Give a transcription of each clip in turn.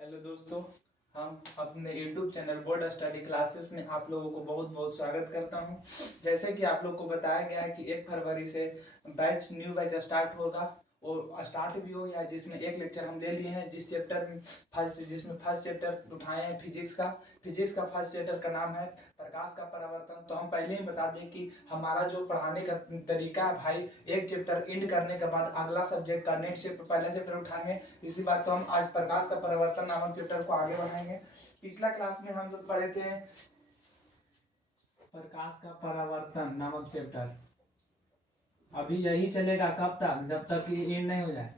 Hello दोस्तों, हम अपने YouTube channel board study classes में आप लोगों को बहुत बहुत स्वागत करता हूं। जैसे कि आप लोग को बताया गया है कि 1 फरवरी से न्यू बैच स्टार्ट होगा और स्टार्ट भी हो गया, जिसमें एक लेक्चर हम ले लिए हैं जिसमें फर्स्ट चैप्टर उठाए हैं फिजिक्स का फर्स्ट चैप्टर का नाम है प्रकाश का परावर्तन। तो हम पहले ही बता दें कि हमारा जो पढ़ाने का तरीका है भाई, एक चैप्टर एंड करने के बाद अगला सब्जेक्ट का नेक्स्ट चैप्टर पहला चैप्टर उठाएंगे। इसी बात तो हम आज प्रकाश का परावर्तन नामक चैप्टर को आगे बढ़ाएंगे। पिछला क्लास में हम लोग पढ़े थे प्रकाश का परावर्तन नामक चैप्टर। अभी यही चलेगा कब तक, जब तक ये एंड नहीं हो जाए।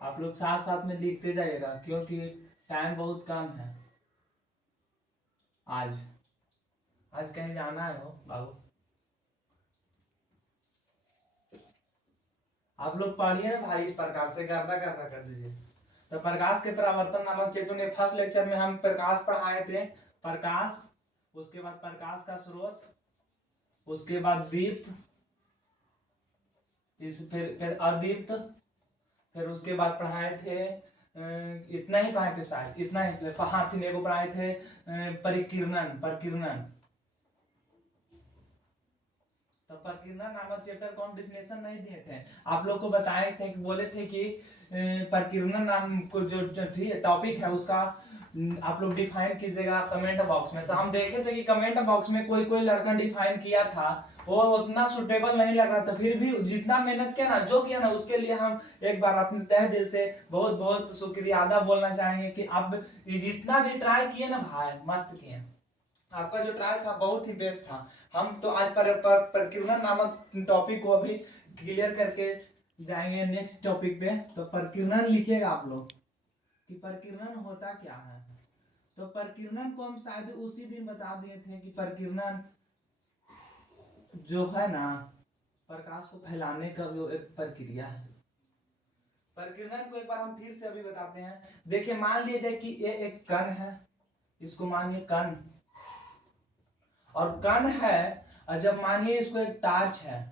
आप लोग साथ साथ में लिखते जाइएगा क्योंकि टाइम बहुत कम है। आज आज कहीं जाना है हो बाबू? आप लोग पढ़िए ना भाई, इस प्रकार से गर्दा गर्दा कर दीजिए। तो प्रकाश के परावर्तन नामक चैप्टर में फर्स्ट लेक्चर में हम प्रकाश पढ़ाए थे। प्रकाश, उसके बाद प्रकाश का स्रोत, उसके बाद दीप्त, फिर अदीप्त, फिर उसके बाद पढ़ाए थे इतना ही पढ़ाए थे शायद, इतना ही। हाँ, फिर एगो पढ़ाए थे परिकिरणन। तो प्रकीर्णन नामक चैप्टर को हम डिफिनेशन नहीं दिए थे, आप लोग को बताए थे कि बोले थे कि प्रकीर्णन नाम को जो टॉपिक है उसका आप लोग डिफाइन कीजिएगा कमेंट बॉक्स में। तो हम देखे थे कि कमेंट बॉक्स में कोई कोई लड़का डिफाइन किया था, वो उतना सुटेबल नहीं लग रहा था। फिर भी जितना मेहनत किया ना, जो किया ना, उसके लिए हम एक बार अपने तहे दिल से बहुत बहुत शुक्रिया अदा बोलना चाहेंगे कि आप जितना भी ट्राई किए ना भाई, मस्त किए। आपका जो ट्रायल था बहुत ही बेस्ट था। हम तो आज प्रकीर्णन नामक टॉपिक को अभी क्लियर करके जाएंगे नेक्स्ट टॉपिक पे। तो प्रकीर्णन लिखिएगा आप लोग कि प्रकीर्णन होता क्या है। तो प्रकीर्णन को हम शायद उसी दिन बता दिए थे कि प्रकीर्णन जो है ना, प्रकाश को फैलाने का जो एक प्रक्रिया है। प्रकीर्णन को एक बार हम फिर से अभी बताते हैं। देखिए, मान लीजिए कि ये एक कण है, इसको मानिए कण, और कण है, और जब मानिए इसको एक टार्च है,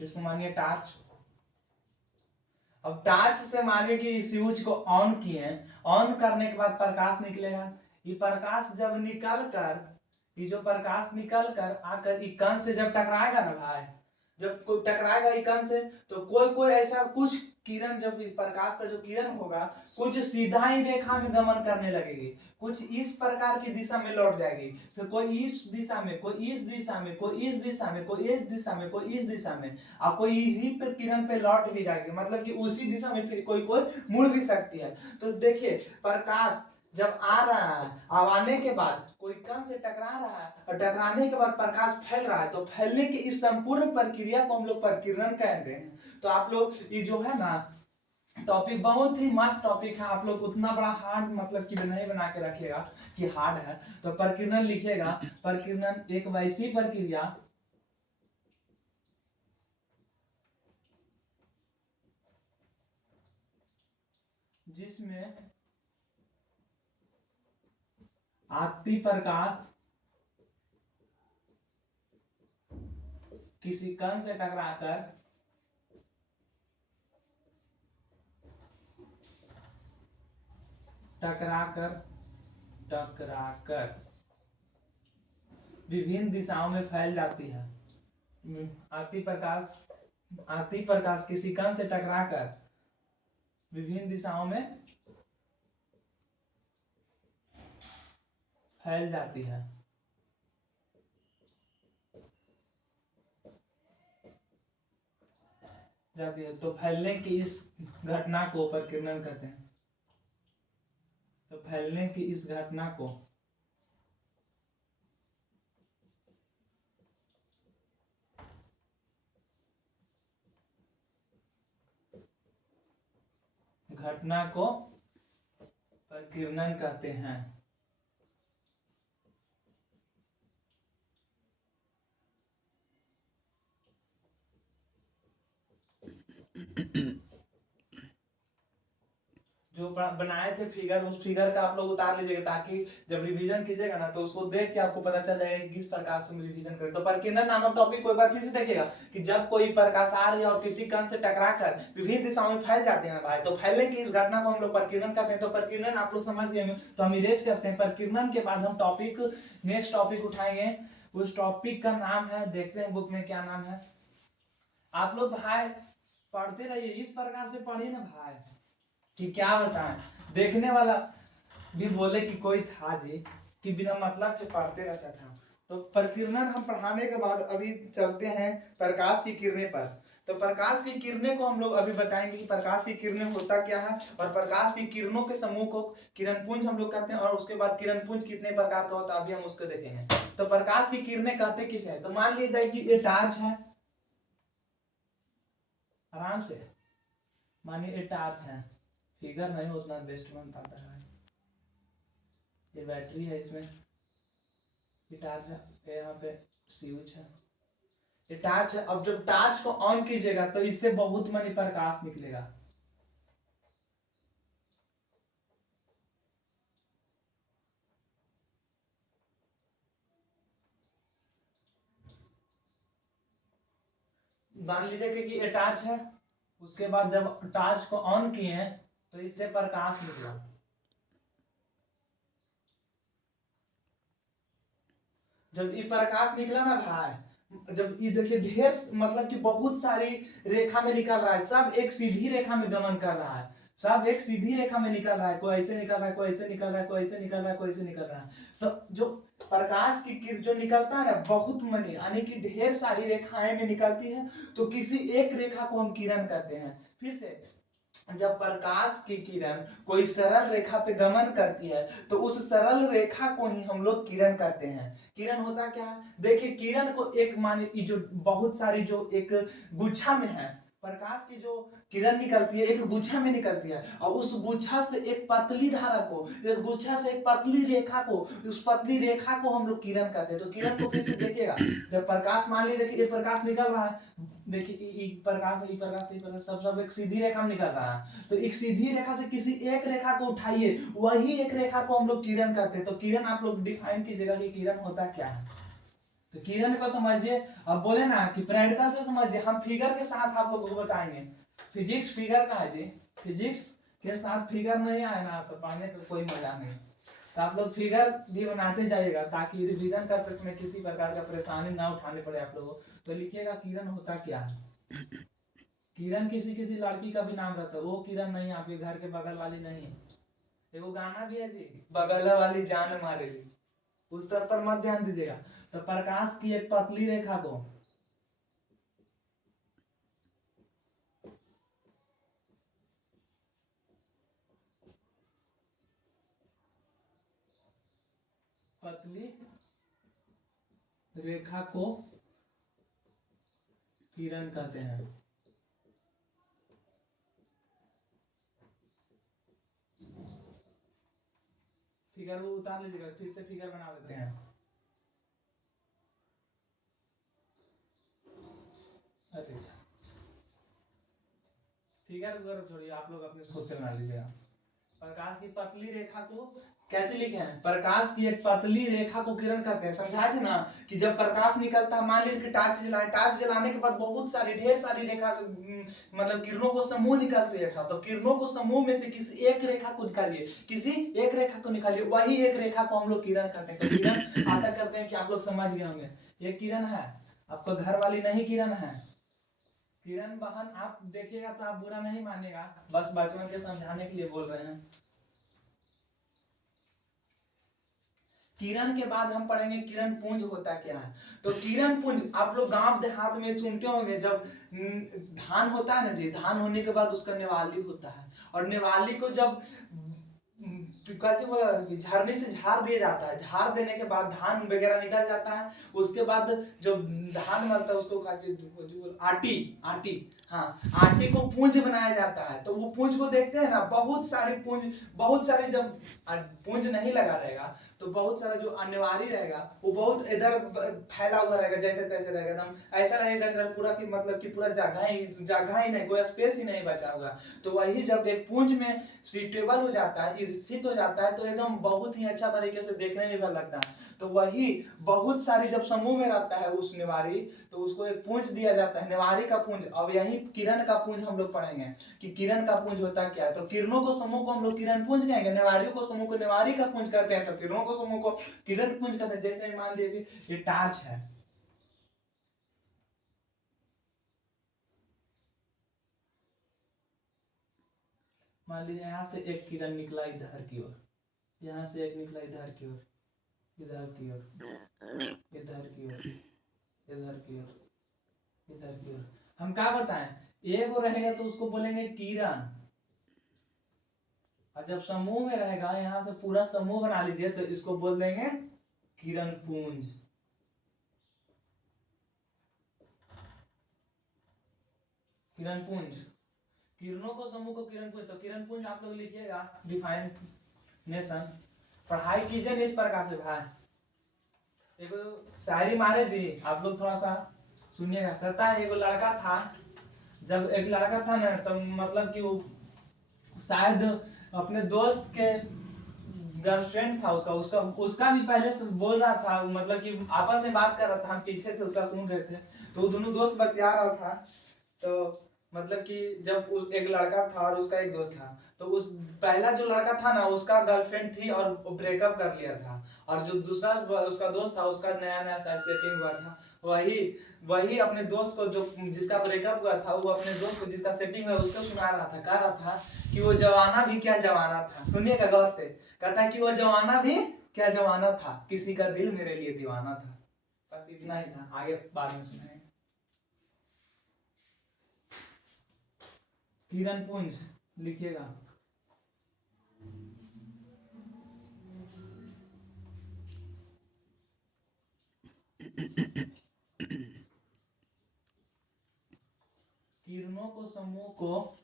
इसको मानिए टार्च। अब टार्च से मानिए कि इस स्विच को ऑन किए, ऑन करने के बाद प्रकाश निकलेगा। ये प्रकाश जब निकल कर, ये जो प्रकाश निकल कर आकर कण से जब टकराएगा ना भाई, जब कोई टकराएगा कण से, तो कोई कोई ऐसा कुछ किरण, जब इस प्रकाश का जो किरण होगा, कुछ सीधा ही रेखा में गमन करने लगेगी, कुछ इस प्रकार की दिशा में लौट जाएगी, फिर कोई इस दिशा में, कोई इस दिशा में, कोई इस दिशा में, कोई इस दिशा में, कोई इस दिशा में, और कोई इसी पर किरण पे लौट भी जाएगी। मतलब कि उसी दिशा में फिर कोई कोई मुड़ भी सकती है। तो देखिए, प्रकाश जब आ रहा है, अब आने के बाद कोई कण से टकरा रहा है, और टकराने के बाद प्रकाश फैल रहा है, तो फैलने की इस संपूर्ण प्रक्रिया को हम लोग प्रकीर्णन कहते हैं। तो आप लोग ये जो है ना टॉपिक बहुत ही मस्त टॉपिक है, आप लोग उतना बड़ा हार्ड मतलब कि नहीं बना के रखिएगा कि हार्ड है। तो प्रकीर्णन लिखिएगा। प्रकीर्णन एक वैसी प्रक्रिया जिसमें आदि प्रकाश किसी कण से टकराकर विभिन्न दिशाओं में फैल जाती है। आदि प्रकाश किसी कण से टकराकर विभिन्न दिशाओं में फैल जाती है। तो फैलने की इस घटना को प्रकीर्णन कहते हैं। तो फैलने की इस घटना को प्रकीर्णन कहते हैं। बनाए थे फिगर, उस फिगर का आप लोग उतार लीजिएगा, ताकि जब रिवीजन कीजिएगा ना तो उसको देख के आपको पता चल जाएगा कि किस प्रकार से हम रिवीजन करें। तो प्रकीर्णन नामक टॉपिक को एक बार फिर से देखिएगा कि जब कोई प्रकाश आ रही है और किसी कण से टकराकर विभिन्न दिशाओं में फैल जाते हैं भाई, तो फैलने की इस घटना को हम लोग प्रकीर्णन कहते हैं। तो प्रकीर्णन आप लोग समझ गए, तो हम इरेज करते हैं। प्रकीर्णन के बाद हम टॉपिक नेक्स्ट टॉपिक उठाएंगे। उस टॉपिक का नाम है, देखते हैं बुक में क्या नाम है। आप लोग भाई पढ़ते रहिए, इस प्रकार से पढ़िए ना भाई कि क्या बताएं, देखने वाला भी बोले कि कोई था जी कि बिना मतलब के पढ़ते रहता था। तो प्रकीर्णन हम पढ़ाने के बाद अभी चलते हैं प्रकाश की किरणें पर। तो प्रकाश की किरणें को हम लोग अभी बताएंगे कि प्रकाश की किरणें होता क्या है, और प्रकाश की किरणों के समूह को किरणपुंज हम लोग कहते हैं, और उसके बाद किरणपुंज कितने प्रकार का होता है अभी हम उसको देखेंगे। तो प्रकाश की किरणें कहते किसे हैं, तो मान लीजिए कि ये टार्च है, आराम से मानिए ये टार्च है, फिगर नहीं उतना बेस्ट बन पाता है, ये बैटरी है, इसमें ये टार्च है, यहाँ पे स्विच है, ये टार्च है। अब जब टार्च को ऑन कीजिएगा तो इससे बहुत मनी प्रकाश निकलेगा। मान लीजिए कि ये टार्च है, उसके बाद जब टार्च को ऑन किए हैं तो इससे प्रकाश निकला। जब ये प्रकाश निकला ना भाई, जब ये देखिए ढेर मतलब कि बहुत सारी रेखा में निकल रहा है, सब एक सीधी रेखा में गमन कर रहा है, सब एक सीधी रेखा में निकल रहा है, कोई ऐसे निकल रहा है, कोई ऐसे निकल रहा है, कोई ऐसे निकल रहा है, कोई ऐसे निकल रहा है। तो जो प्रकाश की किरण जो निकलता है ना, बहुत मनी यानी कि ढेर सारी रेखाएं में निकलती है, तो किसी एक रेखा को हम किरण कहते हैं। फिर से जब प्रकाश की किरण कोई सरल रेखा पे गमन करती है तो उस सरल रेखा को ही हम लोग किरण कहते हैं। किरण होता क्या है, देखिए किरण को एक माने जो बहुत सारी जो एक गुच्छा में है, प्रकाश की जो किरण निकलती है एक गुच्छा में निकलती है, और उस गुच्छा से एक पतली धारा को, एक गुच्छा से एक पतली रेखा को, उस पतली रेखा को हम लोग किरण कहते हैं। तो किरण को फिर से देखिएगा, जब प्रकाश मान लीजिए कि ये प्रकाश निकल रहा है, देखिए प्रकाश सब एक सीधी रेखा में निकल रहा है, तो एक सीधी रेखा से किसी एक रेखा को उठाइए, वही एक रेखा को हम लोग किरण कहते हैं। तो किरण आप लोग डिफाइन कीजिएगा कि किरण होता क्या है। तो किरण को समझिए, अब बोले ना कि प्रैक्टिकल से समझिए, हम फिगर के साथ आप लोगों को बताएंगे। फिजिक्स फिगर का है जी, फिजिक्स के साथ फिगर नहीं आए ना तो पढ़ने का कोई मजा नहीं। तो आप लोग फिगर भी बनाते जाइएगा ताकि रिवीजन करते समय किसी प्रकार का परेशानी ना उठाने पड़े आप लोगों को। तो लिखिएगा किरण होता क्या है। किरण किसी किसी लड़की का भी नाम रहता है, वो किरण नहीं, आपके घर के बगल वाली नहीं है। एगो गाना भी है जी, बगल वाली जान मारेगी, उस सब पर मत ध्यान दीजिएगा। तो प्रकाश की एक पतली रेखा को पतली रेखा को किरण कहते हैं। फिगर वो उतार लीजिएगा, फिर से फिगर बना देते हैं। अरे फिगर वगैरह छोड़िए, आप लोग अपने खुद से बना लीजिएगा। प्रकाश की पतली रेखा को कैसे लिखे हैं, प्रकाश की एक पतली रेखा को किरण कहते हैं। समझाए थे ना कि जब प्रकाश निकलता है, मान लीजिए कि टार्च जलाए, टार्च जलाने के बाद बहुत सारी ढेर सारी रेखा मतलब किरणों को समूह निकलते हैं साथ, तो किरणों को समूह में से किसी एक रेखा को निकालिए, किसी एक रेखा को निकालिए, वही एक रेखा को हम लोग किरण कहते हैं। तो किरण आशा करते हैं कि आप लोग समझ गए होंगे। ये किरण है, आपको घर वाली नहीं किरण है। किरण बहन आप देखिएगा तो आप बुरा नहीं मानेगा, बस बचपन के समझाने के लिए बोल रहे हैं। किरण के बाद हम पढ़ेंगे किरण पुंज होता क्या है। तो किरण पुंज आप लोग गांव देहात में सुनते होंगे, जब धान होता है ना जी, धान होने के बाद उसका निवाली होता है, और निवाली को जब कैसे बोला झरने से झाड़ दिया जाता है, झाड़ देने के बाद धान वगैरह निकल जाता है, उसके बाद जब धान मरता है उसको आटी आटी, हाँ आटे को पुंज बनाया जाता है। तो वो पुंज को देखते हैं ना, बहुत सारे पुंज, बहुत सारे, जब पुंज नहीं लगा रहेगा तो बहुत सारा जो अनिवार्य रहेगा वो बहुत इधर फैला हुआ रहेगा, जैसे तैसे रहेगा एकदम ऐसा रहेगा जरा पूरा की मतलब कि पूरा जगह ही नहीं, कोई स्पेस ही नहीं बचा हुआ। तो वही जब एक पुंज में सीटेबल हो जाता है, स्थित हो जाता है, तो एकदम बहुत ही अच्छा तरीके से देखने में भी लगता है। तो वही बहुत सारी जब समूह में रहता है उस निवारी, तो उसको एक पुंज दिया जाता है, निवारी का पुंज। अब यही किरण का पुंज हम लोग पढ़ेंगे कि किरण का पुंज होता क्या है। तो किरणों को समूह को हम लोग किरण पुंज कहेंगे, निवारियों को समूह को निवारी का पुंज कहते हैं, तो किरणों को समूह को किरण पुंज कहते हैं। जैसे मान लीजिए ये टार्च है, मान लीजिए यहाँ से एक किरण निकला इधर की ओर, यहाँ से एक निकला इधर की ओर, इधर की ओर, इधर की ओर, इधर की ओर, इधर की ओर। हम क्या बताएं, एक और रहेगा तो उसको बोलेंगे किरण, और जब समूह में रहेगा यहाँ से पूरा समूह बना लीजिए तो इसको बोल देंगे किरण पुंज। किरण पुंज, किरणों को समूह को किरण पुंज। तो किरण पुंज आप लोग लिखिएगा डिफाइनेशन, पढ़ाई कीजिए इस प्रकार से भाई। एगो शायरी मारे जी, आप लोग थोड़ा सा सुनिएगा। कहता है एगो लड़का था, जब एक लड़का था ना, तो मतलब कि वो शायद अपने दोस्त के गर्लफ्रेंड था उसका उसका उसका भी पहले से बोल रहा था, मतलब कि आपस में बात कर रहा था, हम पीछे थे उसका सुन रहे थे। तो दोनों दोस्त बतिया रहा था। तो मतलब कि जब उस एक लड़का था और उसका एक दोस्त था, तो उस पहला जो लड़का था ना उसका गर्लफ्रेंड थी और ब्रेकअप कर लिया था। और जो दूसरा उसका दोस्त था उसका नया नया शायद सेटिंग हुआ था। वही वही अपने दोस्त को, जो जिसका ब्रेकअप हुआ था, वो अपने दोस्त को जिसका सेटिंग हुआ उसको सुना रहा था, कह रहा था कि वो जमाना भी क्या जमाना था। सुनिएगा गौर से, कहता है कि वो जमाना भी क्या जमाना था, किसी का दिल मेरे लिए दीवाना था। बस इतना ही था, आगे बाद में सुनाएंगे। किरण पुंज लिखिएगा। किरणों को समूह को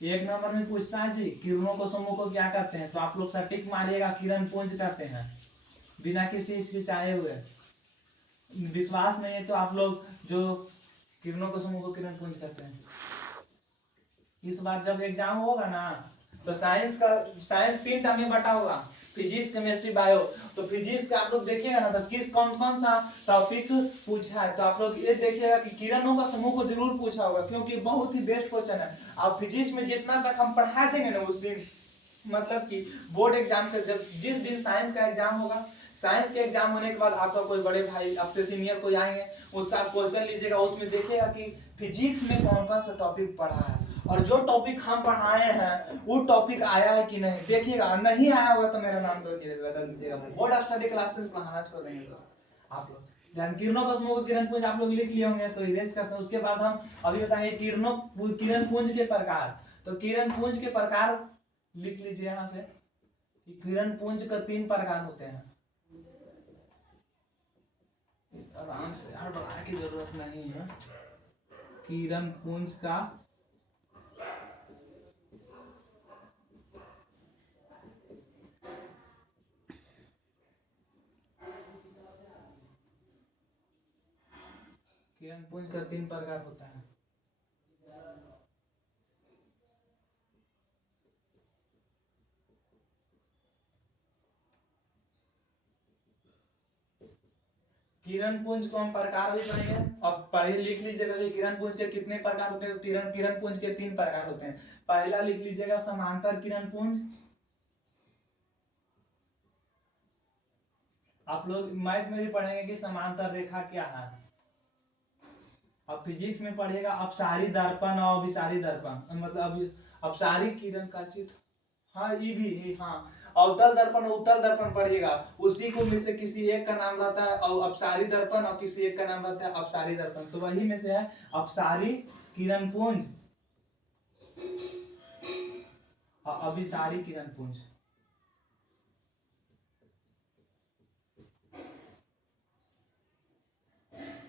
एक नंबर में पूछता है जी किरणों को समूह को क्या कहते हैं, तो आप लोग सटीक मारिएगा किरण पुंज कहते हैं, बिना किसी हिचकिचाए हुए। विश्वास नहीं है तो आप लोग जो किरणों को समूह को किरण पुंज कहते हैं। इस बार जब एग्जाम होगा ना, तो साइंस 3 टर्म में बटा होगा, फिजिक्स केमिस्ट्री बायो। तो फिजिक्स का आप लोग देखिएगा ना, तो किस कौन कौन सा टॉपिक पूछा है, तो आप लोग ये देखिएगा कि किरणों का समूह को जरूर पूछा होगा, क्योंकि बहुत ही बेस्ट क्वेश्चन है। आप फिजिक्स में जितना तक हम पढ़ा देंगे ना उस दिन, मतलब कि बोर्ड एग्जाम का जब जिस दिन साइंस का एग्जाम होगा, साइंस के एग्जाम होने के बाद आपका कोई बड़े भाई आपसे सीनियर कोई आएंगे, उसका आप क्वेश्चन लीजिएगा, उसमें देखिएगा कि फिजिक्स में कौन कौन सा टॉपिक पढ़ा है, और जो टॉपिक हम पढ़ाए हैं वो टॉपिक आया है कि नहीं देखिएगा। नहीं आया होगा तो मेरा नाम तो बदल दीजिएगा, बोर्ड स्टडी क्लासेस पढ़ाना छोड़ देंगे दोस्त आप लोग। किरणों का समूह किरण पुंज आप लोग लिख लिए होंगे, तो इरेज करते हैं। उसके बाद हम अभी बताएंगे किरण पुंज के प्रकार। तो किरण पुंज के प्रकार लिख लीजिए यहाँ से कि किरण पुंज का 3 प्रकार होते हैं। आराम से, हड़बड़ाने की जरूरत नहीं है। किरण पुंज का किरण पुंज का 3 प्रकार होता है। किरण पुंज को हम प्रकार भी पढ़ेंगे, और पढ़े लिख लीजिएगा कि किरण पुंज के कितने प्रकार होते हैं। किरण किरण पुंज के 3 प्रकार होते हैं। पहला लिख लीजिएगा समांतर किरण पुंज। आप लोग मैथ में भी पढ़ेंगे कि समांतर रेखा क्या है। अब फिजिक्स में पढ़िएगा अपसारी दर्पण और अभिसारी दर्पण, मतलब अपसारी किरण का चित्र, हाँ ये भी हाँ। अवतल दर्पण उत्तल दर्पण पढ़िएगा, उसी को में से किसी एक का नाम रहता है और अपसारी दर्पण, और किसी एक का नाम रहता है अपसारी दर्पण। तो वही में से है अपसारी किरण पुंज और अभिसारी किरण पुंज।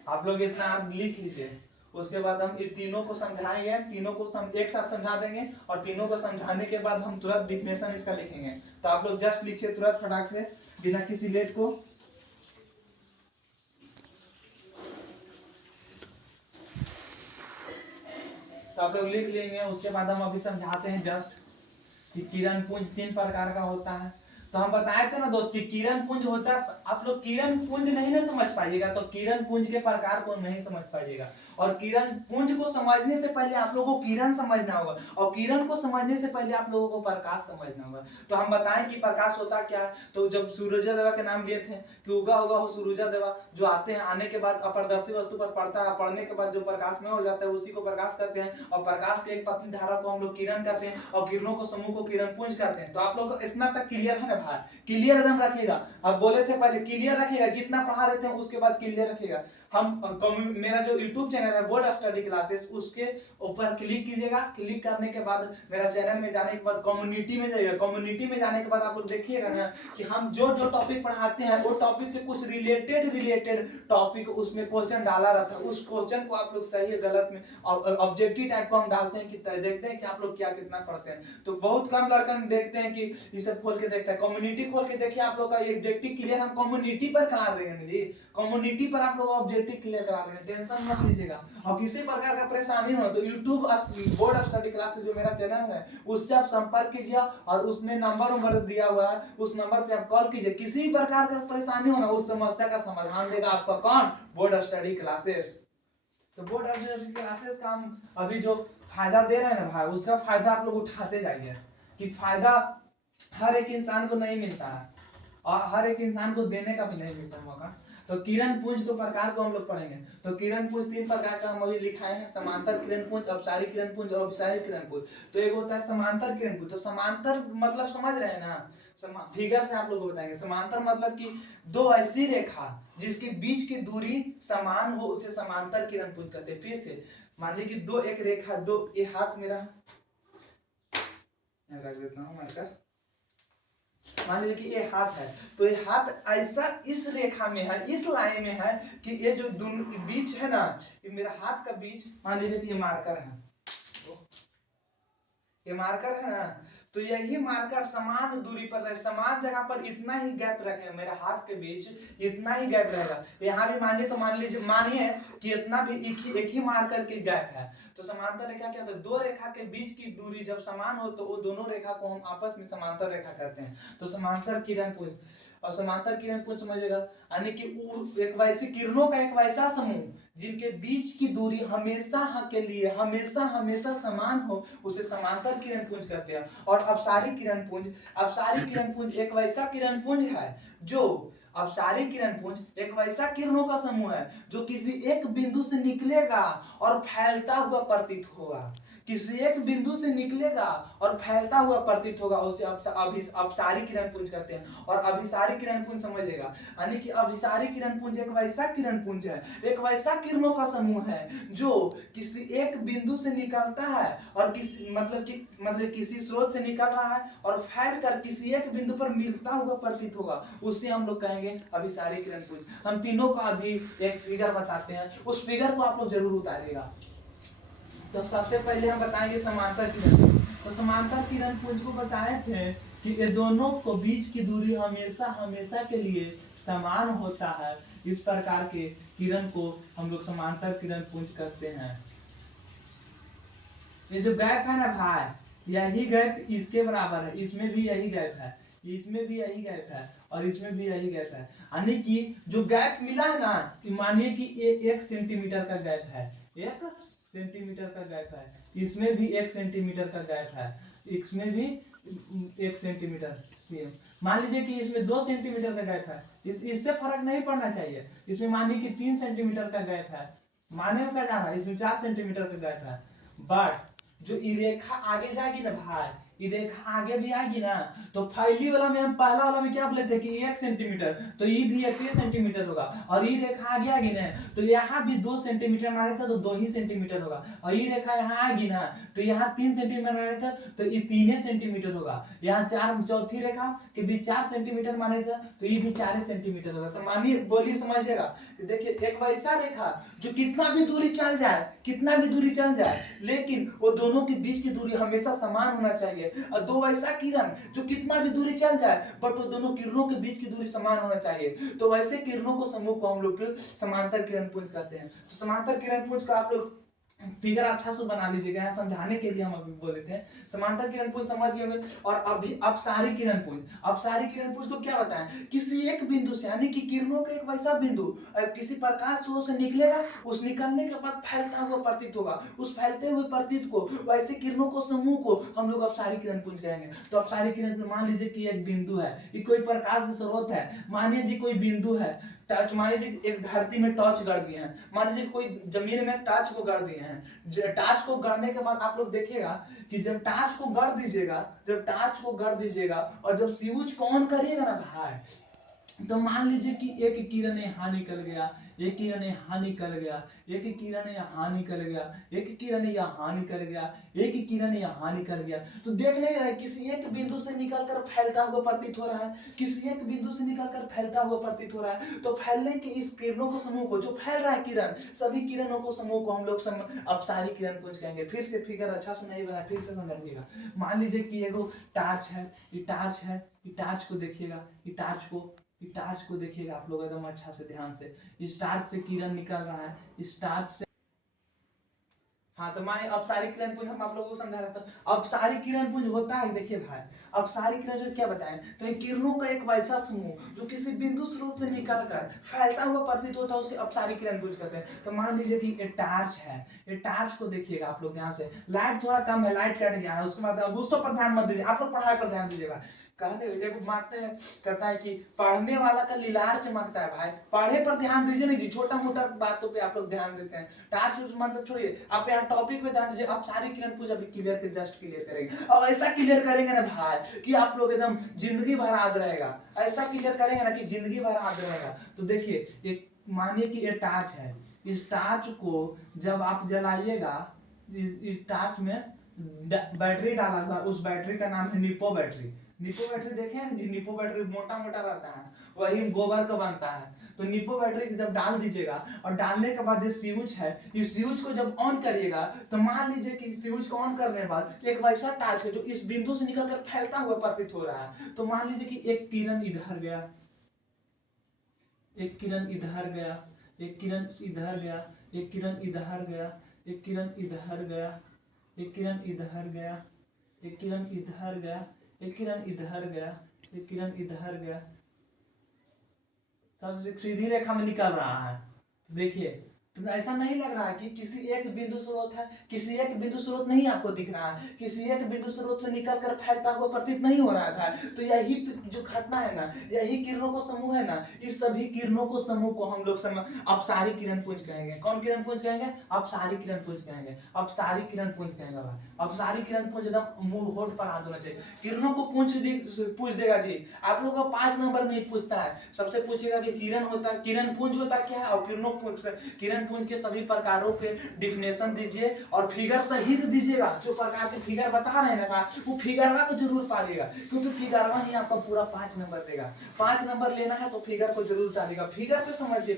आप लोग इतना आप लिख लीजिए। उसके बाद हम इन तीनों को समझाएंगे, तीनों को एक साथ समझा देंगे और तीनों को समझाने के बाद हम तुरंत डिफिनेशन इसका लिखेंगे। तो आप लोग जस्ट लिखिए तुरंत फटाक से बिना किसी लेट को। तो आप लोग लिख लेंगे। उसके बाद हम अभी समझाते हैं जस्ट कि किरण पुंज 3 प्रकार का होता है। तो हम बताए थे ना दोस्त कि किरण पुंज होता है। आप लोग किरण पुंज नहीं ना समझ पाइएगा तो किरण पुंज के प्रकार को नहीं समझ पाइएगा। और किरण पुंज को समझने से पहले आप लोगों को किरण समझना होगा और किरण को समझने से पहले आप लोगों को प्रकाश समझना होगा। तो हम बताएं कि प्रकाश होता क्या है। तो जब सूर्योदय देवा के नाम लिए थे कि उगा होगा हो सूर्योदय देवा, जो आते हैं, आने के बाद अपारदर्शी वस्तु पर पड़ता है, पड़ने के बाद जो प्रकाश में हो जाता है उसी को प्रकाश कहते हैं। और प्रकाश के एक पतली धारा को हम लोग किरण कहते हैं और किरणों को समूह को किरण पुंज कहते हैं। तो आप लोग को इतना तक क्लियर है ना भाई? क्लियर एकदम रखिएगा। अब बोले थे पहले क्लियर रखिएगा, जितना पढ़ा रहे थे उसके बाद क्लियर रखिएगा। हम मेरा जो यूट्यूब चैनल है बोर्ड स्टडी क्लासेस, उसके ऊपर क्लिक कीजिएगा। क्लिक करने के बाद मेरा चैनल में जाने के बाद कम्युनिटी में जाइएगा। कम्युनिटी में जाने के बाद आप लोग देखिएगा ना कि हम जो जो टॉपिक पढ़ाते हैं वो टॉपिक से कुछ रिलेटेड टॉपिक उसमें क्वेश्चन डाला रहता है। उस क्वेश्चन को आप लोग सही है गलत में ऑब्जेक्टिव टाइप को हम डालते हैं कि देखते हैं कि आप लोग क्या कितना पढ़ते हैं। तो बहुत कम लड़का देखते हैं कि ये सब खोल के देखता है। कम्युनिटी खोल के देखिए आप लोग का ऑब्जेक्टिव क्लियर हम कम्युनिटी पर करा देंगे जी। कम्युनिटी पर आप लोग ऑब्जेक्टिव क्लियर करा देंगे, टेंशन मत लीजिएगा। और किसी प्रकार का परेशानी हो तो यूट्यूब बोर्ड स्टडी क्लासेस जो मेरा चैनल है उससे आप संपर्क कीजिए और उसमें नंबर दिया हुआ है, उस नंबर पे आप कॉल कीजिए। किसी भी प्रकार का परेशानी हो ना उस समस्या का समाधान देगा आपका कौन? Board study classes. तो बोर्ड स्टडी क्लासेस का हम अभी जो फायदा दे रहे हैं ना भाई, उसका फायदा आप लोग उठाते जाइए। कि फायदा हर एक इंसान को नहीं मिलता है और हर एक इंसान को देने का भी नहीं मिलता मौका। तो किरण पुंज तो प्रकार को हम लोग पढ़ेंगे। तो किरण पुंज 3 प्रकार का हम अभी लिखाए हैं, समांतर किरण पुंज, अपसारी किरण पुंज और अभिसारी किरण पुंज। तो एक होता है समांतर किरण पुंज। तो समांतर मतलब समझ रहे हैं ना? फिगर से आप लोग को बताएंगे। समांतर मतलब कि दो ऐसी रेखा जिसके बीच की दूरी समान हो उसे समांतर किरण पुंज कहते हैं। फिर से मान लीजिए कि दो एक रेखा, दो ये हाथ मेरा रख देता हूं मार्कर। मान लीजिए कि ये हाथ है तो ये हाथ ऐसा इस रेखा में है, इस लाइन में है कि ये जो दोनों बीच है ना, ये मेरा हाथ का बीच, मान लीजिए कि ये मार्कर है, ये मार्कर है ना, तो यही मार्कर समान दूरी पर रहे, समान जगह पर इतना ही गैप रखे, मेरे हाथ के बीच इतना ही गैप रहेगा। यहाँ भी मानिए तो मान लीजिए, मानिए कि इतना भी एक ही मार्कर के गैप है। तो समांतर रेखा क्या होता है? दो रेखा के बीच की दूरी जब समान हो तो वो दोनों रेखा को हम आपस में समांतर रेखा कहते हैं। तो समांतर किरण पुंज। और समांतर किरण पुंज समझिएगा यानी कि एक वैसी किरणों का एक वैसा समूह जिनके बीच की दूरी हमेशा के लिए हमेशा समान हो उसे समांतर किरण पुंज कहते हैं। और अपसारी किरण पुंज, अपसारी किरण पुंज एक वैसा किरण पुंज है जो अपसारी किरण पुंज एक वैसा किरणों का समूह है जो किसी एक बिंदु से निकलेगा और फैलता हुआ प्रतीत होगा। किसी एक बिंदु से निकलेगा और फैलता हुआ प्रतीत होगा, उसे अपसारी किरण पुंज कहते हैं। और अभिसारी किरण पुंज समझिएगा यानी कि अभिसारी किरण पुंज एक वैसा किरण पुंज है, एक वैसा किरणों का समूह है जो किसी एक बिंदु से निकलता है और किसी मतलब किसी स्रोत से निकल रहा है और फैल कर किसी एक बिंदु पर मिलता हुआ प्रतीत होगा, उसे हम लोग कहेंगे अभिसारी किरण पुंज। हम तीनों का अभी एक फिगर बताते हैं, उस फिगर को आप लोग जरूर उतारिएगा। तो सबसे पहले हम बताएंगे समांतर किरण पुंज। तो समांतर किरण पुंज को बताए थे कि ये दोनों को बीच की दूरी हमेशा के लिए समान होता है। इस प्रकार के किरण को हम लोग समांतर किरण पुंज कहते हैं। ये जो गैप है ना भाई, यही गैप इसके बराबर है, इसमें भी यही गैप है, इसमें भी यही गैप है और इसमें भी यही गैप है। यानी कि जो गैप मिला है ना, मानिए कि ये 1 सेंटीमीटर का गैप है, 1 सेंटीमीटर का गैप है, इसमें भी 1 सेंटीमीटर का गैप है, इसमें भी 1 सेंटीमीटर सेम। मान लीजिए कि इसमें 2 सेंटीमीटर का गैप है, इससे फर्क नहीं पड़ना चाहिए। इसमें मानिए कि 3 सेंटीमीटर का गैप है, माने में क्या जाना है, इसमें 4 सेंटीमीटर का गैप है। बट जो ये रेखा आगे जाएगी ना भाई, ये रेखा आगे भी आएगी ना, तो फैली वाला में हम पहला वाला में क्या बोले थे कि 1 सेंटीमीटर, तो ये भी 1 सेंटीमीटर होगा। और ये रेखा आगे आएगी ना, तो यहाँ भी 2 सेंटीमीटर मारे थे तो 2 ही सेंटीमीटर होगा। और ये रेखा यहाँ आएगी ना, तो यहाँ 3 सेंटीमीटर मारे थे तो ये 3 सेंटीमीटर होगा। यहाँ चार चौथी रेखा के भी 4 सेंटीमीटर मारे थे तो ये भी 4 सेंटीमीटर होगा। तो मानिए बोलिए समझिएगा, देखिए एक वैसा रेखा जो कितना भी दूरी चल जाए, कितना भी दूरी चल जाए, लेकिन वो दोनों के बीच की दूरी हमेशा समान होना चाहिए। और दो वैसा किरण जो कितना भी दूरी चल जाए बट वो दोनों किरणों के बीच की दूरी समान होना चाहिए, तो वैसे किरणों को समूह को हम लोग समांतर किरण पुंज कहते हैं। तो समांतर किरण पुंज का आप लोग फिगर अच्छा से बना लीजिएगा, यहाँ समझाने के लिए हम अभी बोले थे। समांतर किरण पुंज समझ लिए। और अभी अपसारी किरण पुंज, अपसारी किरण पुंज को क्या बताएं, किसी एक बिंदु से यानी कि किरणों का एक वैसा बिंदु किसी प्रकाश स्रोत से निकलेगा, उस निकलने के बाद फैलता हुआ प्रतीत होगा, उस फैलते हुए प्रतीत को वैसे किरणों को समूह को हम लोग अपसारी किरण पुंज कहेंगे। तो अपसारी किरण पुंज मान लीजिए कि एक बिंदु है, ये कोई प्रकाश स्रोत है, मानिए जी कोई बिंदु है, टॉर्च मान लीजिए एक धरती में टॉर्च गड़ दिए हैं, मान लीजिए कोई जमीन में टॉर्च को गड़ दिए हैं। टॉर्च को गड़ने के बाद आप लोग देखिएगा कि जब टॉर्च को गड़ दीजिएगा, जब टॉर्च को गड़ दीजिएगा और जब स्विच को ऑन करिएगा ना भाई, तो मान लीजिए कि एक किरण यहाँ निकल गया, एक किरण यहाँ निकल गया, एक किरण यहाँ निकल गया, एक किरण यहाँ निकल गया, एक किरण यहाँ निकल गया। तो देख नहीं रहे किसी एक बिंदु से निकलकर फैलता हुआ प्रतीत हो रहा है, किसी एक बिंदु से निकलकर फैलता हुआ प्रतीत हो रहा है। तो फैलने के इस किरणों को समूह को, जो फैल रहा है किरण, सभी किरणों को समूह को हम लोग अपसारी किरण पुंज कहेंगे। फिर से फिगर अच्छा से नहीं बना, फिर से समझिएगा। मान लीजिए कि एगो टार्च है, ये टार्च है, ये टार्च को देखिएगा, ये टार्च को देखिएगा आप लोग एकदम अच्छा से ध्यान से। इस टार्च से किरण निकल रहा है, इस टार्च से, हाँ तो माने अपसारी किरण पुंज हम आप लोगों को समझा रहा था। अपसारी किरण पुंज होता है, देखिए भाई अपसारी किरण जो क्या बताएं, तो किरणों का एक वैसा समूह जो किसी बिंदु स्रोत से निकलकर फैलता हुआ प्रतीत होता है, उसे अपसारी किरण पुंज कहते हैं। तो मान लीजिए कि ये टार्च है, ये टार्च को देखिएगा आप लोग ध्यान से, लाइट थोड़ा कम है, लाइट कट गया है, उसके बाद अब उस पर ध्यान मत दीजिए, आप लोग पढ़ाई पर ध्यान दीजिएगा। कहते देखो मानते हैं, कहता है कि पढ़ने वाला का लीलार चमकता है। भाई पढ़े पर ध्यान दीजिए नहीं जी, छोटा मोटा बातों पे आप लोग ध्यान देते हैं। टार्च मतलब छोड़िए, आप यहाँ टॉपिक पे ध्यान दीजिए। आप सारी किरण पुंज अभी क्लियर के जस्ट क्लियर करेंगे, और ऐसा क्लियर करेंगे ना भाई कि आप लोग एकदम जिंदगी भर याद रहेगा। ऐसा क्लियर करेंगे ना कि जिंदगी भर याद रहेगा। तो देखिए एक मानिए कि ये टार्च है, इस टार्च को जब आप जलाइएगा, इस टार्च में बैटरी डाला हुआ, उस बैटरी का नाम है निपो बैटरी। निपो बैटरी देखे हैं जी, निपो बैटरी मोटा मोटा रहता है, वही गोबर का बनता है। तो निपो बैटरी जब डाल दीजिएगा और डालने के बाद ये स्विच है, इस स्विच को जब ऑन करिएगा, तो मान लीजिए कि स्विच को ऑन करने के बाद एक वैसा टार्च है जो इस बिंदु से निकलकर फैलता हुआ प्रतीत हो रहा है। तो मान लीजिए कि एक किरण इधर गया, एक किरण इधर गया, एक किरण इधर गया, एक किरण इधर गया, एक किरण इधर गया, एक किरण इधर गया, एक किरण इधर गया, एक किरण इधर गया, एक किरण इधर गया, सब सीधी रेखा में निकल रहा है। देखिए तो ऐसा नहीं लग रहा है कि किसी एक बिंदु स्रोत है, किसी एक बिंदु स्रोत नहीं आपको दिख रहा है, किसी एक बिंदु स्रोत से निकलकर फैलता हुआ प्रतीत नहीं हो रहा था। तो यही जो घटना है ना, यही किरणों को समूह है ना, इस सभी किरणों को समूह को हम लोग अपसारी किरण पुंज कहेंगे। कौन किरण पुंज कहेंगे? अपसारी किरण पुंज कहेंगे, अपसारी किरण पुंज कहेंगे भाई। अपसारी किरण पुंज एकदम मुंह होठ पर हाथ होना चाहिए। किरणों को पूछ देगा जी, आप लोग को 5 नंबर में पूछता है, सबसे पूछेगा कि किरण पुंज होता क्या है, और किरण पुंज के सभी प्रकारों के डिफिनेशन दीजिए और फिगर सहित दीजिएगा। जो प्रकार के फिगर बता रहे हैं ना, वो फिगरवा को जरूर पालिएगा, क्योंकि फिगरवा ही आपको पूरा 5 नंबर देगा। 5 नंबर लेना है तो फिगर को जरूर डालिएगा। फिगर से समझिए,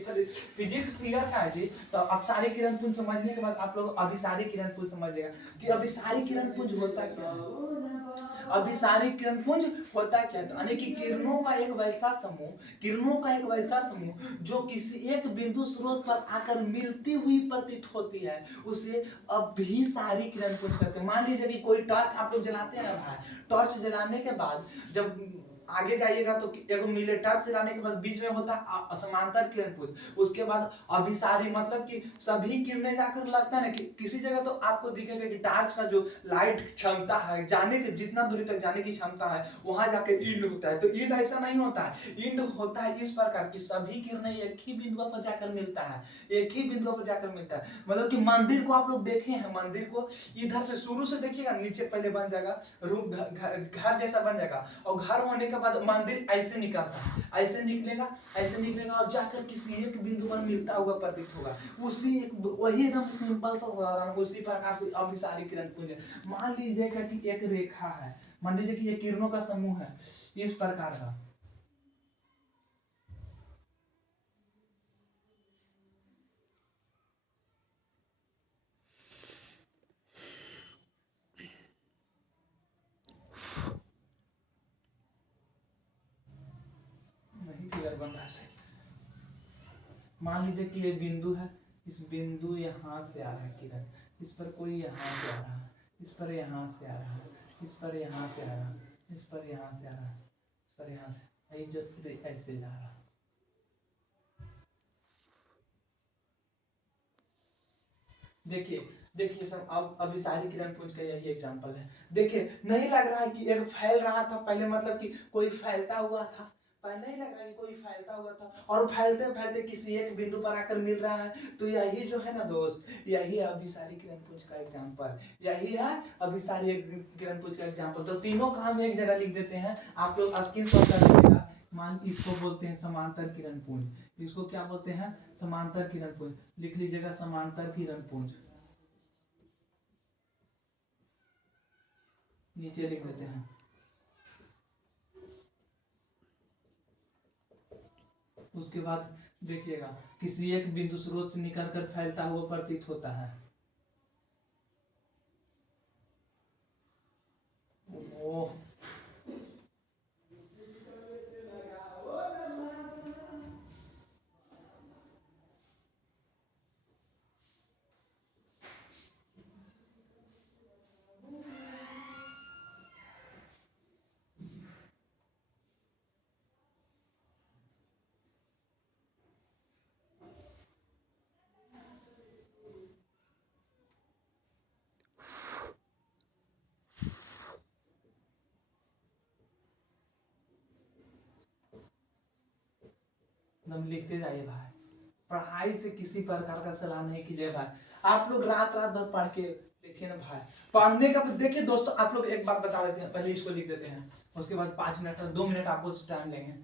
फिजिक्स फिगर का है जी। तो अब सारी किरण पुंज समझने के बाद आप लोग अभिसारी किरण पुंज समझिएगा कि अभिसारी किरण पुंज होता क्या है। अभिसारी किरण पुंज होता क्या है, यानी कि किरणों का एक वैसा समूह, किरणों का एक वैसा समूह जो किसी एक बिंदु स्रोत पर आकर मिलती हुई प्रतीत होती है, उसे अभिसारी किरण पुंज कहते हैं। मान लीजिए कि कोई टॉर्च आप लोग जलाते हैं ना भाई, टॉर्च जलाने के बाद जब आगे जाइएगा तो एगो मिले, टर्च लाने के बाद बीच में होता है समांतर किरण पुंज, उसके बाद अभिसारी मतलब कि सभी किरणें जाकर लगता है ना कि किसी जगह तो आपको दिखेगा कि टार्च का जो लाइट क्षमता है जाने के जितना दूरी तक जाने की क्षमता है वहां जाके इंड होता है, तो इंड ऐसा नहीं होता है, इंड होता है इस प्रकार की सभी किरणें एक ही बिंदु पर जाकर मिलता है, एक ही बिंदु पर जाकर मिलता है। मतलब कि मंदिर को आप लोग देखे हैं, मंदिर को इधर से शुरू से देखिएगा, नीचे पहले बन जाएगा रूम, घर जैसा बन जाएगा, और घर होने के बाद मंदिर ऐसे निकलता है, ऐसे निकलेगा, ऐसे निकलेगा और जाकर किसी एक बिंदु पर मिलता हुआ प्रतीत होगा, उसी एक वही एकदम सिंपल सा उदाहरण, उसी प्रकार से अभिसारी किरण पुंज है। मान लीजिएगा कि एक रेखा है, मान लीजिए कि ये किरणों का समूह है इस प्रकार का, नहीं क्लियर बन रहा है। मान लीजिए कि ये बिंदु है, इस बिंदु यहाँ से आ रहा है किरण, इस पर कोई यहाँ से आ रहा है, इस पर यहाँ से आ रहा है, इस पर यहाँ से आ रहा है, इस पर यहाँ से आ रहा है, इस पर यहाँ से, जो ऐसे जा रहा है। देखिए देखिए सब, अब अभिसारी किरण पुंज का यही एग्जांपल है। देखिए नहीं लग रहा है कि एक फैल रहा था पहले, मतलब कि कोई फैलता हुआ था, पहले नहीं लग रहा है कि कोई फैलता हुआ था और फैलते फैलते किसी एक बिंदु पर आकर मिल रहा है, तो यही जो है ना दोस्त, यही अभिसारी किरण पुंज का एग्जांपल, यही है अभिसारी किरण पुंज का एग्जांपल। तो तीनों का हम एक जगह लिख देते हैं, आप लोग स्क्रीन पर कर लीजिएगा। मान इसको बोलते हैं समांतर किरण पुंज, इसको क्या बोलते हैं, समांतर किरण पुंज, लिख लीजिएगा समांतर किरण पुंज, नीचे लिख देते हैं। उसके बाद देखिएगा किसी एक बिंदु स्रोत से निकलकर फैलता हुआ प्रतीत होता है। ओह एकदम लिखते जाइए भाई, पढ़ाई से किसी प्रकार का सलाह नहीं कीजिए भाई, आप लोग रात रात भर पढ़ के देखिए ना भाई, पढ़ने का देखिए दोस्तों, आप लोग एक बात बता देते हैं, पहले इसको लिख देते हैं, उसके बाद 5 मिनट 2 मिनट आपको टाइम लेंगे।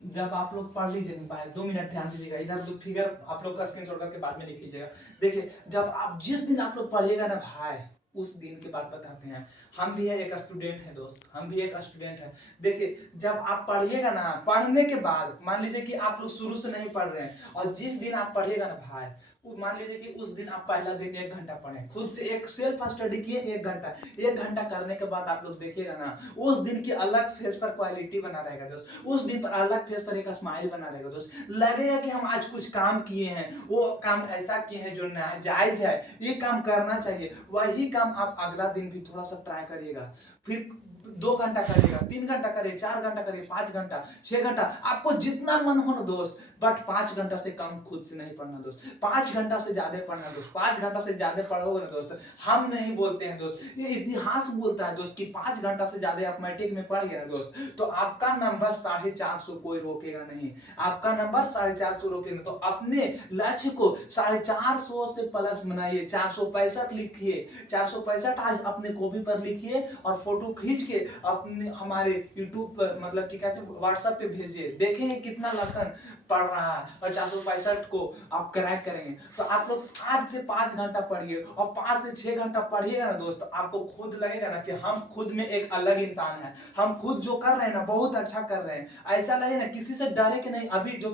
जब आप लोग पढ़ लीजिए 2 मिनट ध्यान दीजिएगा, इधर जो फिगर आप लोग का स्क्रीनशॉट करके बाद में लिख लीजिएगा। देखिए जब आप जिस दिन आप लोग पढ़िएगा ना भाई, उस दिन की बात बताते हैं, हम भी है एक स्टूडेंट है दोस्त, हम भी एक स्टूडेंट है। देखिए जब आप पढ़िएगा ना, पढ़ने के बाद मान लीजिए कि आप लोग शुरू से नहीं पढ़ रहे हैं, और जिस दिन आप पढ़िएगा ना भाई, मान लीजिए कि उस दिन आप पहला दिन 1 घंटा पढ़े, खुद से एक सेल्फ स्टडी किए 1 घंटा, 1 घंटा करने के बाद आप लोग देखिएगा ना, उस दिन की अलग फेस पर क्वालिटी बना रहेगा दोस्त, उस दिन पर अलग फेस पर एक स्माइल बना रहेगा दोस्त, लगेगा कि हम आज कुछ काम किए हैं, वो काम ऐसा किए हैं जो जायज है, ये काम करना चाहिए, वही काम आप अगला दिन भी थोड़ा सा ट्राई करिएगा, फिर 2 घंटा करिएगा, 3 घंटा करिए, 4 घंटा करिए, 5 घंटा, 6 घंटा, आपको जितना मन हो ना दोस्त, बट 5 घंटा से कम खुद से नहीं पढ़ना दोस्त, 5 घंटा से ज्यादा पढ़ना दोस्त, 5 घंटा से ज्यादा पढ़ोगे ना दोस्त, हम नहीं बोलते हैं दोस्त, ये इतिहास बोलता है दोस्त कि 5 घंटा से ज्यादा आप मैट्रिक में पढ़ गए ना दोस्त, तो आपका नंबर 450 कोई रोकेगा नहीं, आपका नंबर 450 रोकेगा, तो अपने लक्ष्य को 450 से प्लस बनाइए, 465 लिखिए, 465 आज अपने कॉपी पर लिखिए और फोटो खींच के अपने हमारे यूट्यूब पर मतलब कि कहते हैं व्हाट्सएप पे भेजिए, देखेंगे कितना लखन पढ़ रहा है और 465 को आप क्रैक करेंगे। तो आप लोग आज से 5 घंटा पढ़िए और 5 से 6 घंटा पढ़िएगा ना दोस्त, आपको खुद लगेगा ना कि हम खुद में एक अलग इंसान है, हम खुद जो कर रहे हैं ना बहुत अच्छा कर रहे हैं, ऐसा लगे ना किसी से डरे कि नहीं। अभी जो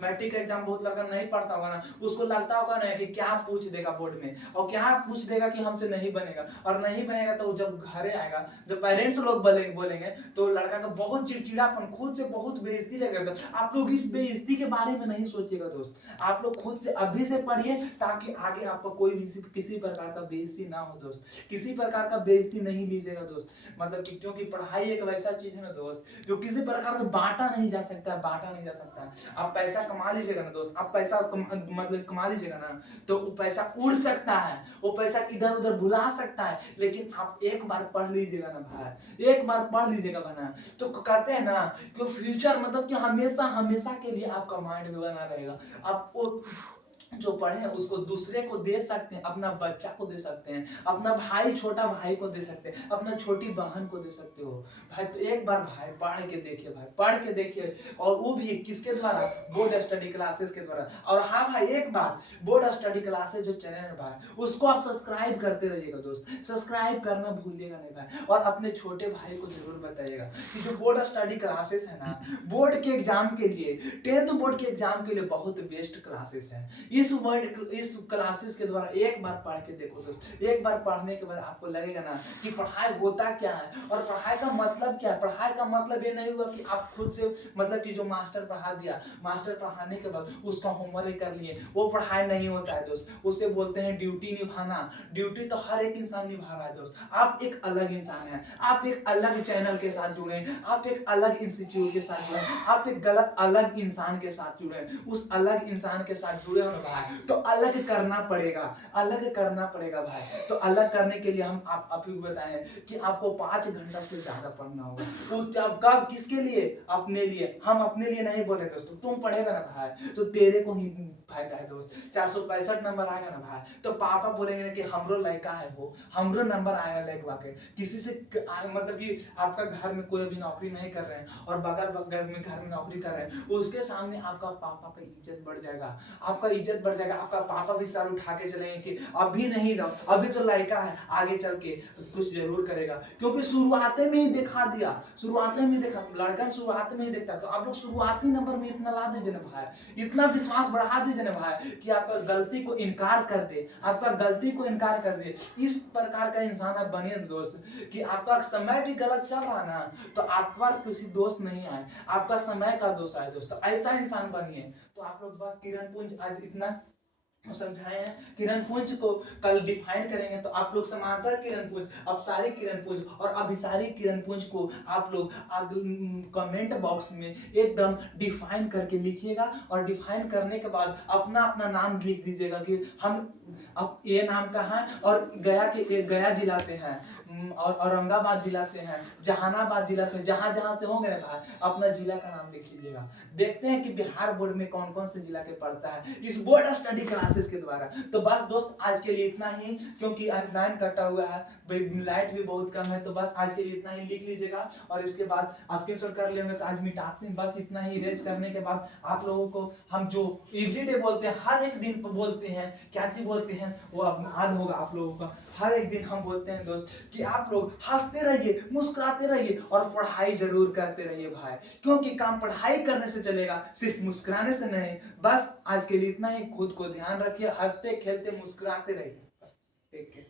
मैट्रिक एग्जाम बहुत लड़का नहीं पढ़ता होगा ना, उसको लगता होगा ना कि क्या पूछ देगा बोर्ड में और क्या पूछ देगा कि हमसे नहीं बनेगा, और नहीं बनेगा तो जब घरे आएगा, जब पेरेंट्स पेरेंट्स लोग बोलेंगे तो लड़का का बहुत चिड़चिड़ापन, खुद से बहुत बेइज्जती लगेगा। आप लोग इस बेइज्जती के बारे में नहीं सोचिएगा दोस्त, आप लोग खुद से अभी से पढ़िए ताकि आगे आपको कोई भी किसी प्रकार का बेइज्जती ना हो दोस्त, किसी प्रकार का बेइज्जती नहीं लीजिएगा दोस्त। मतलब कि क्योंकि पढ़ाई एक वैसा चीज है ना दोस्त जो किसी प्रकार का बांटा नहीं जा सकता, बांटा नहीं जा सकता। आप पैसा कमा लीजिएगा ना दोस्त, आप पैसा मतलब कमा लीजिएगा ना तो वो पैसा उड़ सकता है, वो पैसा इधर उधर भुला सकता है, लेकिन आप एक बार पढ़ लीजिएगा ना भाई, एक बार पढ़ लीजिएगा बना तो कहते हैं ना कि फ्यूचर मतलब कि हमेशा हमेशा के लिए आपका माइंड में बना रहेगा। आपको जो पढ़े हैं उसको दूसरे को दे सकते हैं, अपना बच्चा को दे सकते हैं, अपना भाई छोटा भाई को दे सकते हैं, अपना छोटी बहन को दे सकते हो भाई। तो एक बार भाई पढ़ के देखिए, भाई पढ़ के देखिए, और वो भी किसके द्वारा, बोर्ड स्टडी क्लासेस के द्वारा। और हाँ भाई एक बात, बोर्ड स्टडी क्लासेस जो चैनल है भाई उसको आप सब्सक्राइब करते रहिएगा दोस्त, सब्सक्राइब करना भूलिएगा नहीं भाई। और अपने छोटे भाई को जरूर बताइएगा कि जो बोर्ड स्टडी क्लासेस है ना, बोर्ड के एग्जाम के लिए, 10th बोर्ड के एग्जाम के लिए बहुत बेस्ट क्लासेस है। इस क्लासेस के द्वारा एक बार पढ़ के देखो दोस्त, एक बार पढ़ने के बाद आपको लगेगा ना कि पढ़ाई होता क्या है और पढ़ाई का मतलब क्या है। पढ़ाई का मतलब ये नहीं हुआ कि आप खुद से मतलब कि जो मास्टर पढ़ा दिया, मास्टर पढ़ाने के बाद उसका होमवर्क कर लिए, वो पढ़ाई नहीं होता है दोस्त। उसे बोलते हैं ड्यूटी निभाना। ड्यूटी तो हर एक इंसान निभा रहा है दोस्त। आप एक अलग इंसान है, आप एक अलग चैनल के साथ जुड़े, आप एक अलग इंस्टीट्यूट के साथ जुड़े, आप एक गलत अलग इंसान के साथ जुड़े। उस अलग इंसान के साथ जुड़े हो भाई तो अलग करना पड़ेगा, अलग करना पड़ेगा भाई। तो अलग करने के लिए हम आप ही बताएं कि आपको 5 घंटा से ज्यादा पढ़ना होगा। तो जब कब किसके लिए, अपने लिए। हम अपने लिए नहीं बोले दोस्तों, तुम पढ़ेगा ना भाई तो तेरे को ही फायदा है दोस्त। 465 नंबर आएगा ना भाई तो पापा बोलेंगे कि हमरो लड़का है, वो हमरो नंबर आएगा लड़का के। किसी से मतलब कि आपका घर में कोई भी नौकरी नहीं कर रहे हैं और बगल में घर में नौकरी कर रहे हैं, उसके सामने आपका पापा का इज्जत बढ़ जाएगा, आपका इज्जत बढ़ जाएगा। आपका पापा भी सर उठा के चलेंगे कि अभी नहीं दो, अभी तो लड़का है, आगे चल के कुछ जरूर करेगा। क्योंकि शुरुआत में ही दिखा दिया, शुरुआत में ही देखा, लड़का शुरुआत में ही देखता। तो आप लोग शुरुआती नंबर में इतना ला दीजिए ना भाई, इतना विश्वास बढ़ा दीजिए ना भाई कि आपका गलती को इनकार कर दे, आपका गलती को इनकार कर दे। इस प्रकार का इंसान आप बनिए दोस्त कि आपका समय भी गलत चल रहा ना तो आपका किसी दोस्त नहीं आए, आपका समय का दोस्त आए दोस्त। ऐसा इंसान बनिए। तो आप लोग बस किरण पुंज आज इतना समझाए हैं। किरण पुंज को कल डिफाइन करेंगे तो आप लोग समांतर किरण पुंज, अपसारी किरण पुंज और अभिसारी किरण पुंज को आप लोग कमेंट बॉक्स में एकदम डिफाइन करके लिखिएगा। और डिफाइन करने के बाद अपना अपना नाम लिख दीजिएगा कि हम अब ये नाम का है और गया जिला से है और औरंगाबाद जिला से है, जहानाबाद जिला से, जहां जहां से होंगे ना भाई अपना जिला का नाम लिख लीजिएगा। देखते हैं कि बिहार बोर्ड में कौन कौन से जिला के पढ़ता है इस बोर्ड स्टडी क्लासेस के द्वारा। तो बस दोस्त आज के लिए इतना ही, क्योंकि आज लाइन कटा हुआ है, लाइट भी बहुत कम है। तो बस आज के लिए इतना ही लिख लीजिएगा और इसके बाद स्क्रीनशॉट कर लेंगे तो आज मिटाते हैं। बस इतना ही रेज करने के बाद आप लोगों को हम जो एवरीडे बोलते हैं, हर एक दिन बोलते हैं, क्या चीज बोलते हैं वो याद होगा आप लोगों का। हर एक दिन हम बोलते हैं दोस्त कि आप लोग हंसते रहिए, मुस्कुराते रहिए और पढ़ाई जरूर करते रहिए भाई, क्योंकि काम पढ़ाई करने से चलेगा, सिर्फ मुस्कुराने से नहीं। बस आज के लिए इतना ही। खुद को ध्यान रखिए, हंसते खेलते मुस्कुराते रहिए। बस ठीक है।